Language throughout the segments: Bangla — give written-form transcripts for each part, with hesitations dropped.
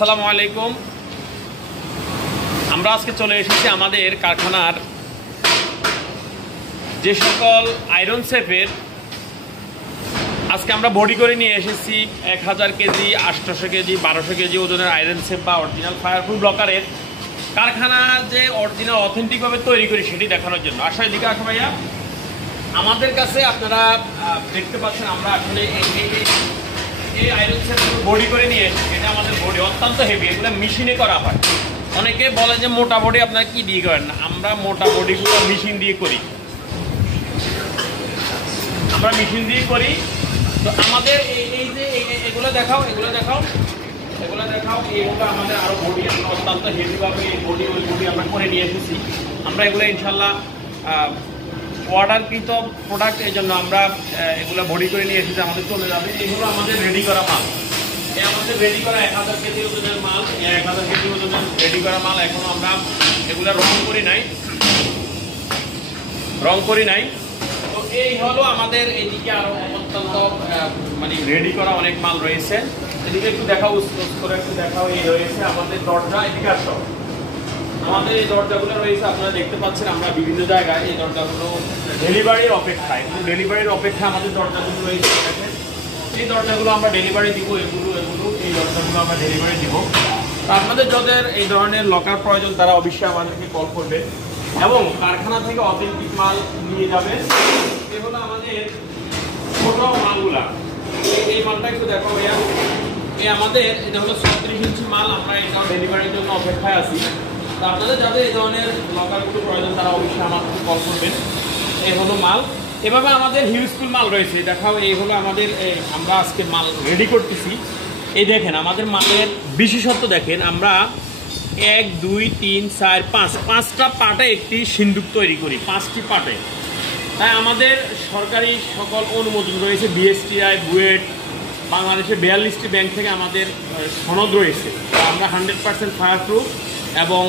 আসসালামু আলাইকুম। আমরা আজকে চলে এসেছি আমাদের কারখানার যে সকল আয়রন সেফের আজকে আমরা বডি করে নিয়ে এসেছি 1000 কেজি, 800 কেজি, 1200 কেজি ওজনের আয়রন সেফ বা অরিজিনাল ফায়ারপ্রুফ ব্লকারের কারখানা যে অরিজিনাল অথেন্টিকভাবে তৈরি করি সেটি দেখানোর জন্য। আসলে এদিকে আসো ভাইয়া, আমাদের কাছে আপনারা দেখতে পাচ্ছেন আমরা আসলে এই আয়রন সেফগুলো বডি করে নিয়ে এসেছি। এটা আমাদের বডি অত্যন্ত হেভি, এগুলো মেশিনে করা হয়। অনেকে বলে যে মোটা বডি আপনারা কি দিয়ে করেন না, আমরা মোটা বডিগুলো মেশিন দিয়ে করি, আমরা মেশিন দিয়ে করি। তো আমাদের এই যে এগুলো দেখাও, এগুলো দেখাও, এগুলো দেখাও, এইগুলো আমাদের আরও বডি অত্যন্ত হেভিভাবে এই বডি ওই বডি আমরা করে নিয়ে এসেছি। আমরা এগুলো ইনশাল্লাহ অর্ডারকৃত প্রোডাক্ট, এই জন্য আমরা এগুলো বডি করে নিয়ে এসেছি, আমাদের চলে যাবে। এগুলো আমাদের রেডি করা মাল, এই আমাদের রেডি করা 1000 কেজি ওজনের মাল, 1000 কেজি ওজনের রেডি করা মাল। এখনও আমরা এগুলো রং করি নাই, তো এই হলো আমাদের এইদিকে আরও অত্যন্ত মানে রেডি করা অনেক মাল রয়েছে। এদিকে একটু দেখাও, করে একটু দেখাও। এই রয়েছে আমাদের দরজা, এদিকে আসো। আমাদের এই দরজাগুলো রয়েছে, আপনারা দেখতে পাচ্ছেন আমরা বিভিন্ন জায়গায় এই দরজাগুলো ডেলিভারির অপেক্ষায়, ডেলিভারির অপেক্ষায় আমাদের দরজাগুলো রয়েছে। এই দরজাগুলো আমরা ডেলিভারি দিব, এগুলো এই দরজাগুলো আমরা ডেলিভারি দিব। তো আপনাদের যাদের এই ধরনের লকার প্রয়োজন তারা অবশ্যই আমাদেরকে কল করবে এবং কারখানা থেকে অথেন্টিক মাল নিয়ে যাবে। এগুলো আমাদের ছোট মালগুলা, এই মালটা একটু দেখো ভাইয়া। এই আমাদের এটা হলো 36 ইঞ্চি মাল, আমরা এটাও ডেলিভারির জন্য অপেক্ষায় আছি। তো আপনাদের যাদের এই ধরনের লকারগুলো প্রয়োজন তারা অবশ্যই আমাকে কল করবেন। এই হলো মাল, এভাবে আমাদের হিউজফুল মাল রয়েছে। দেখাও, এই হলো আমাদের আমরা আজকে মাল রেডি করতেছি। এই দেখেন আমাদের মালের বিশেষত্ব দেখেন, আমরা 1 2 3 4 5 5টা পার্টে একটি সিন্দুক তৈরি করি, 5টি পার্টে। তাই আমাদের সরকারি সকল অনুমোদন রয়েছে, বিএসটিআই, বুয়েট, বাংলাদেশের 42টি ব্যাংক থেকে আমাদের সনদ রয়েছে। আমরা 100% ফায়ারপ্রুফ এবং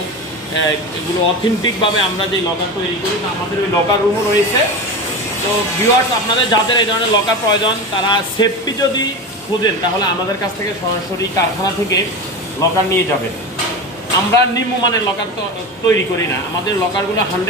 এগুলো অথেন্টিকভাবে আমরা যে লকার তৈরি করি, আমাদের ওই লকার রুমও রয়েছে। তো ভিউয়ার্স, আপনাদের যাদের এই ধরনের লকার প্রয়োজন তারা সেফটি যদি খোঁজেন তাহলে আমাদের কাছ থেকে সরাসরি কারখানা থেকে লকার নিয়ে যাবেন। আমরা নিম্নমানের লকার তৈরি করি না, আমাদের লকারগুলো 100